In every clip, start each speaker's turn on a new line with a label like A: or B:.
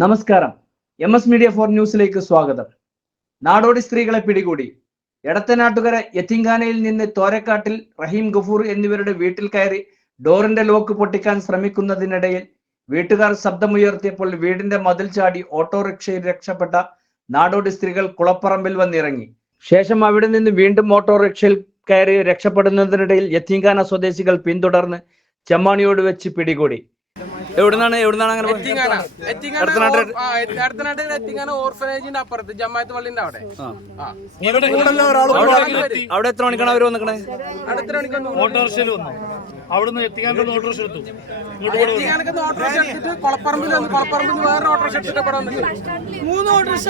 A: നമസ്കാരം. M S media for ന്യൂസിലേക്ക് സ്വാഗതം. നാടോടി സ്ത്രീകളെ പിടികൂടി. എടത്തനാട്ടുകര യത്തിങ്കാനയിൽ നിന്ന് തോരക്കാട്ടിൽ റഹീം ഗഫൂർ എന്നിവരുടെ വീട്ടിൽ കയറി ഡോറിന്റെ ലോക്ക് പൊട്ടിക്കാൻ ശ്രമിക്കുന്നതിനിടയിൽ വീട്ടുകാർ ശബ്ദമുയർത്തിയപ്പോൾ വീടിന്റെ മതിൽ ചാടി ഓട്ടോറിക്ഷയിൽ രക്ഷപ്പെട്ട നാടോടി സ്ത്രീകൾ കുളപ്പറമ്പിൽ വന്നിറങ്ങി. ശേഷം അവിടെ നിന്ന് വീണ്ടും ഓട്ടോറിക്ഷയിൽ കയറി രക്ഷപ്പെടുന്നതിനിടയിൽ യത്തിങ്കാന സ്വദേശികൾ പിന്തുടർന്ന് ചെമ്മാണിയോട് വെച്ച് പിടികൂടി. എവിടുന്നാണ് എവിടുന്നാണ് അങ്ങനെ
B: ഓർഫനേജിന്റെ അപ്പുറത്ത് ജമാഅത്ത് പള്ളിന്റെ അവിടെ.
A: അവിടെ അവിടെ എത്ര മണിക്കാണ് അവർ വന്നിക്കണേ?
B: അടുത്ത
C: ഓട്ടോറിക്ഷയിൽ വന്നു. അവിടുന്ന് എത്തിക്കാണ്ട് ഓട്ടോറിക്ഷ എടുത്തു.
B: ഓട്ടോറിക്ഷ എടുത്തിട്ട് കൊളപ്പറമ്പിൽ വന്ന് കൊളപ്പറമ്പിൽ നിന്ന് വേറെ ഓട്ടോറിക്ഷ എടുത്തിട്ട് ഇവിടെ വന്നിട്ട്. മൂന്ന് ഓട്ടോറിക്ഷ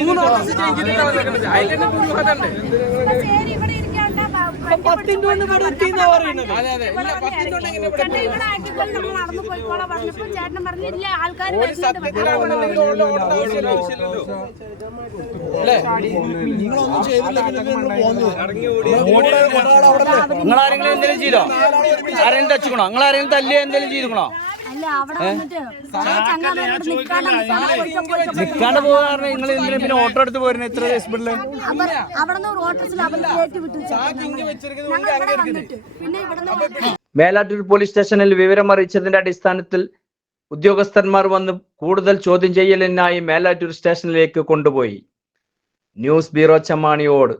B: മൂന്ന് ഓട്ടോറിക്ഷ ചേഞ്ച് ചെയ്തിട്ട് വന്നിട്ടുണ്ട് അതിൽ തന്നെ പത്തിന്റെ ഇവിടെ ആവശ്യമില്ലല്ലോ അല്ലേ?
A: നിങ്ങൾ ആരെങ്കിലും എന്തെങ്കിലും ചെയ്തോ? ആരെങ്കിലും തച്ചുക്കണോ നിങ്ങൾ ആരെങ്കിലും തല്ലിയോ എന്തെങ്കിലും ചെയ്തുക്കണോ
D: അല്ല അവിടെ വന്നിട്ട് ചങ്ങാതിമാരോട് നിൽക്കാനാണ്
A: നിൽക്കാണ്ട് പോകാൻ കാരണം നിങ്ങൾ എന്തിനാ പിന്നെ ഓട്ടോ എടുത്ത് പോരുന്ന? ഇത്ര
D: ഹോസ്പിറ്റലിൽ
A: മേലാറ്റൂർ പോലീസ് സ്റ്റേഷനിൽ വിവരം അറിയിച്ചതിന്റെ അടിസ്ഥാനത്തിൽ ഉദ്യോഗസ്ഥന്മാർ വന്ന് കൂടുതൽ ചോദ്യം ചെയ്യലിനായി മേലാറ്റൂർ സ്റ്റേഷനിലേക്ക് കൊണ്ടുപോയി. News bureau Chemmaniyode.